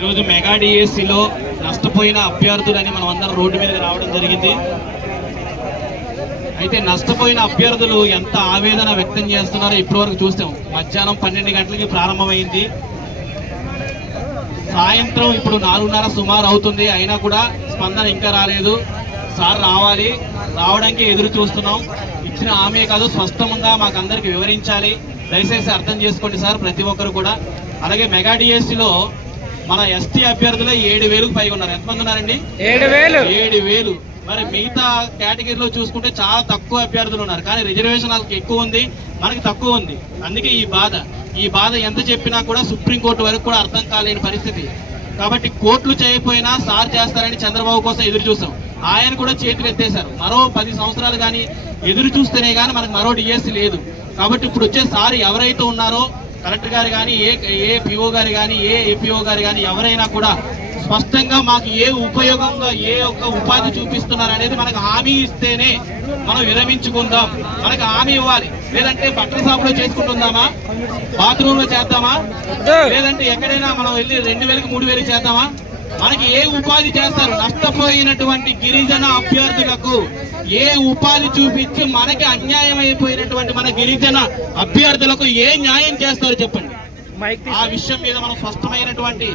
ఈరోజు మెగా డిఎస్సిలో నష్టపోయిన అభ్యర్థులని మనం అందరం రోడ్డు మీదకి రావడం జరిగింది అయితే నష్టపోయిన అభ్యర్థులు ఎంత ఆవేదన వ్యక్తం చేస్తున్నారో ఇప్పటివరకు చూసాం మధ్యాహ్నం పన్నెండు గంటలకి ప్రారంభమైంది సాయంత్రం ఇప్పుడు నాలుగున్నర సుమారు అవుతుంది అయినా కూడా స్పందన ఇంకా రాలేదు సార్ రావాలి రావడానికి ఎదురు చూస్తున్నాం ఇచ్చిన ఆమె కాదు స్పష్టంగా మాకు వివరించాలి దయచేసి అర్థం చేసుకోండి సార్ ప్రతి ఒక్కరు కూడా అలాగే మెగా డిఎస్సిలో మన ఎస్టీ అభ్యర్థులే ఏడు వేలకు పైగా ఉన్నారు ఎంతమంది ఉన్నారండి ఏడు వేలు ఏడు వేలు మరి మిగతా కేటగిరీలో చూసుకుంటే చాలా తక్కువ అభ్యర్థులు ఉన్నారు కానీ రిజర్వేషన్ వాళ్ళకి ఎక్కువ ఉంది మనకి తక్కువ ఉంది అందుకే ఈ బాధ ఈ బాధ ఎంత చెప్పినా కూడా సుప్రీంకోర్టు వరకు కూడా అర్థం కాలేని పరిస్థితి కాబట్టి కోర్టులు చేయకపోయినా సార్ చేస్తారని చంద్రబాబు కోసం ఎదురు చూసాం ఆయన కూడా చేతులు ఎత్తేశారు మరో పది సంవత్సరాలు కానీ ఎదురు చూస్తేనే కానీ మనకు మరో డిఎస్సీ e లేదు కాబట్టి ఇప్పుడు వచ్చే సార్ ఎవరైతే ఉన్నారో కలెక్టర్ గారు కానీ ఏ ఏ పిఓ గారు కానీ ఏ ఏపీఓ గారు కానీ ఎవరైనా కూడా స్పష్టంగా మాకు ఏ ఉపయోగంగా ఏ ఒక్క ఉపాధి చూపిస్తున్నారు అనేది మనకు హామీ ఇస్తేనే మనం విరమించుకుందాం మనకు హామీ ఇవ్వాలి లేదంటే బట్టల షాపులో చేసుకుంటుందామా బాత్రూంలో చేద్దామా లేదంటే ఎక్కడైనా మనం వెళ్ళి రెండు వేలకు మూడు వేలు చేద్దామా మనకి ఏ ఉపాధి చేస్తారు నష్టపోయినటువంటి గిరిజన అభ్యర్థులకు ఏ ఉపాధి చూపించి మనకి అన్యాయం అయిపోయినటువంటి మన గిరిజన అభ్యర్థులకు ఏ న్యాయం చేస్తారు చెప్పండి ఆ విషయం మీద మనం స్పష్టమైనటువంటి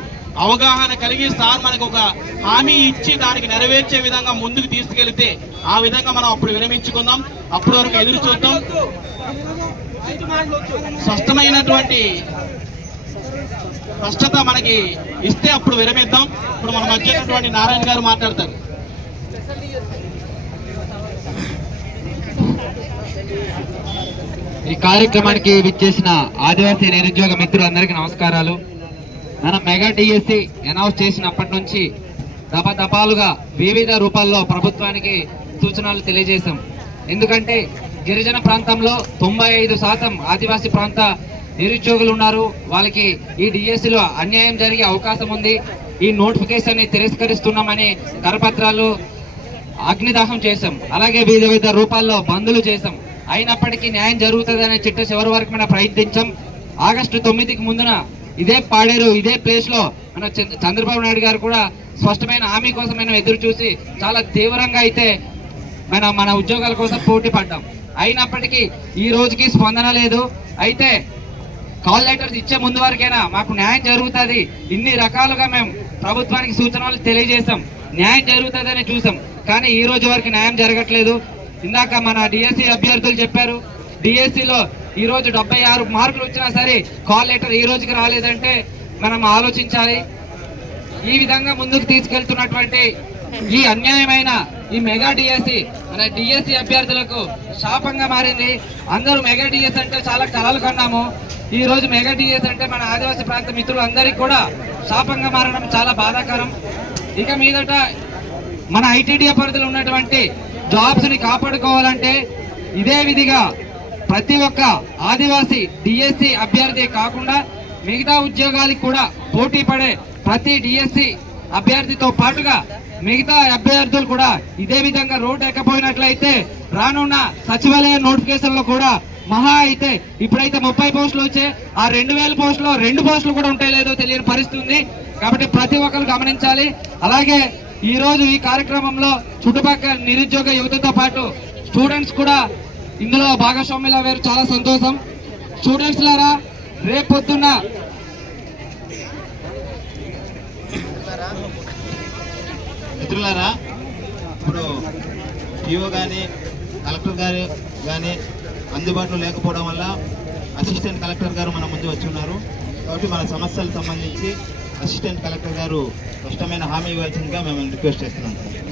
అవగాహన కలిగి సార్ మనకు ఒక హామీ ఇచ్చి దానికి నెరవేర్చే విధంగా ముందుకు తీసుకెళ్తే ఆ విధంగా మనం అప్పుడు విరమించుకుందాం అప్పటి వరకు ఎదురు చూద్దాం స్పష్టమైనటువంటి స్పష్టత మనకి ఇస్తే అప్పుడు విరమిద్దాం ఇప్పుడు మన మధ్య నారాయణ గారు మాట్లాడతారు ఈ కార్యక్రమానికి విచ్చేసిన ఆదివాసీ నిరుద్యోగ మిత్రులందరికీ నమస్కారాలు మన మెగా డిఎస్సి అనౌన్స్ చేసినప్పటి నుంచి దపదపాలుగా వివిధ రూపాల్లో ప్రభుత్వానికి సూచనలు తెలియజేశాం ఎందుకంటే గిరిజన ప్రాంతంలో తొంభై ఐదు శాతం ఆదివాసీ ప్రాంత నిరుద్యోగులు ఉన్నారు వాళ్ళకి ఈ డిఎస్సిలో అన్యాయం జరిగే అవకాశం ఉంది ఈ నోటిఫికేషన్ని తిరస్కరిస్తున్నామని కరపత్రాలు అగ్నిదాహం చేశాం అలాగే వివిధ వివిధ రూపాల్లో బంధులు చేశాం అయినప్పటికీ న్యాయం జరుగుతుందనే చిట్ట చివరి వరకు మనం ప్రయత్నించాం ఆగస్టు తొమ్మిదికి ముందున ఇదే పాడేరు ఇదే ప్లేస్లో మన చంద్రబాబు నాయుడు గారు కూడా స్పష్టమైన హామీ కోసం మనం ఎదురు చూసి చాలా తీవ్రంగా అయితే మనం మన ఉద్యోగాల కోసం పోటీ పడ్డాం అయినప్పటికీ ఈ రోజుకి స్పందన లేదు అయితే కాల్ లెటర్స్ ఇచ్చే ముందు వరకైనా మాకు న్యాయం జరుగుతుంది ఇన్ని రకాలుగా మేము ప్రభుత్వానికి సూచనలు తెలియజేసాం న్యాయం జరుగుతుందని చూసాం కానీ ఈ రోజు వరకు న్యాయం జరగట్లేదు ఇందాక మన డిఎస్సి అభ్యర్థులు చెప్పారు డిఎస్సిలో ఈ రోజు డెబ్బై ఆరు మార్కులు వచ్చినా సరే కాల్ లెటర్ ఈ రోజుకి రాలేదంటే మనం ఆలోచించాలి ఈ విధంగా ముందుకు తీసుకెళ్తున్నటువంటి ఈ అన్యాయమైన ఈ మెగా డిఎస్సి e, మన డిఎస్సి e అభ్యర్థులకు శాపంగా మారింది అందరూ మెగా డిఎస్ e అంటే చాలా కలలు కన్నాము ఈ రోజు మెగా డిఎస్ అంటే మన ఆదివాసీ ప్రాంత మిత్రులు అందరికీ కూడా శాపంగా మారడం చాలా బాధాకరం ఇక మీదట మన ఐటీడీ పరిధిలో ఉన్నటువంటి జాబ్స్ని కాపాడుకోవాలంటే ఇదే విధిగా ప్రతి ఒక్క ఆదివాసీ డిఎస్సి అభ్యర్థి కాకుండా మిగతా ఉద్యోగాలకు కూడా పోటీ పడే ప్రతి డిఎస్సి అభ్యర్థితో పాటుగా మిగతా అభ్యర్థులు కూడా ఇదే విధంగా రోడ్డు ఎక్కపోయినట్లయితే రానున్న సచివాలయ లో కూడా మహా అయితే ఇప్పుడైతే ముప్పై పోస్టులు వచ్చే ఆ రెండు వేల పోస్టులు రెండు పోస్టులు కూడా ఉంటాయి లేదో తెలియని పరిస్థితి ఉంది కాబట్టి ప్రతి ఒక్కరు గమనించాలి అలాగే ఈ రోజు ఈ కార్యక్రమంలో చుట్టుపక్కల నిరుద్యోగ యువతతో పాటు స్టూడెంట్స్ కూడా ఇందులో భాగస్వామ్యులు వేరు చాలా సంతోషం స్టూడెంట్స్ లారా రేపొద్దున్న మిత్రులారా ఇప్పుడు పిఓ కానీ కలెక్టర్ గారు కానీ అందుబాటులో లేకపోవడం వల్ల అసిస్టెంట్ కలెక్టర్ గారు మన ముందు వచ్చి ఉన్నారు కాబట్టి మన సమస్యలకు సంబంధించి అసిస్టెంట్ కలెక్టర్ గారు స్పష్టమైన హామీ ఇవ్వాల్సిందిగా మేము రిక్వెస్ట్ చేస్తున్నాం